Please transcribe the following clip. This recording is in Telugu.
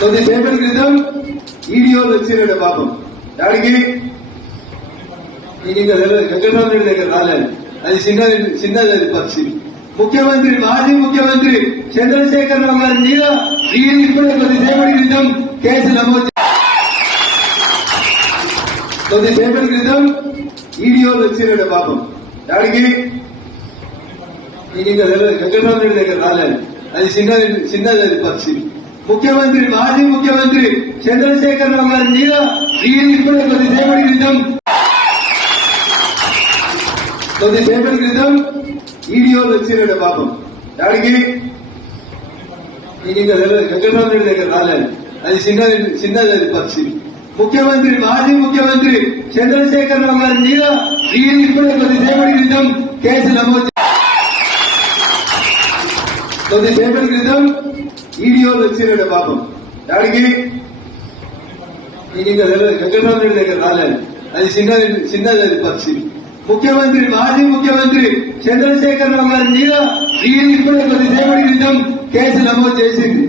కొద్ది సేపటి క్రితం ఈడీఓలు వచ్చినాడు పాపం. దానికి మీకు ఇంకా తెలియదు వెంకటరామ రెడ్డి దగ్గర రాలేదు. అది చిన్న చిన్నది అది పక్షి. ముఖ్యమంత్రి మాజీ ముఖ్యమంత్రి చంద్రశేఖర్ రావు గారి మీద ఈడీ ఇప్పుడే కొద్దిసేపటి క్రితం కేసు నమోదు కొద్దిసేపటి క్రితం ఈడీఓలు వచ్చినాడు పాపం. దానికి మీకు ఇంకా తెలియదు వెంకటరామ రెడ్డి దగ్గర రాలేదు. అది చిన్న చిన్నది అది పక్షి. ముఖ్యమంత్రి మాజీ ముఖ్యమంత్రి చంద్రశేఖర్ రావు గారి మీద ఈడీ ఇప్పుడే కొద్దిసేపటి క్రితం కొద్దిసేపటి క్రితం ఈడీఓలు వచ్చినాడు పాపం. దానికి మీకు ఇంకా తెలియదు. వెంకటరామ రెడ్డి దగ్గర రాలేదు. అది చిన్న చిన్నది అది పక్షి. ముఖ్యమంత్రి మాజీ ముఖ్యమంత్రి చంద్రశేఖర్ రావు గారి మీద ఈడీ ఇప్పుడే కొద్దిసేపటి క్రితం కేసు నమోదు కొద్ది సేపటి క్రితం ఈడీఓలు వచ్చారండి పాపం. దానికి మీకు ఇంకా తెలియదు వెంకటరామ రెడ్డి దగ్గర రాలేదు. అది చిన్న చిన్నది అది పక్షి. ముఖ్యమంత్రి మాజీ ముఖ్యమంత్రి చంద్రశేఖర్ రావు గారి మీద ఈడీ ఇప్పుడే కొద్దిసేపటి క్రితం కేసు నమోదు చేసింది.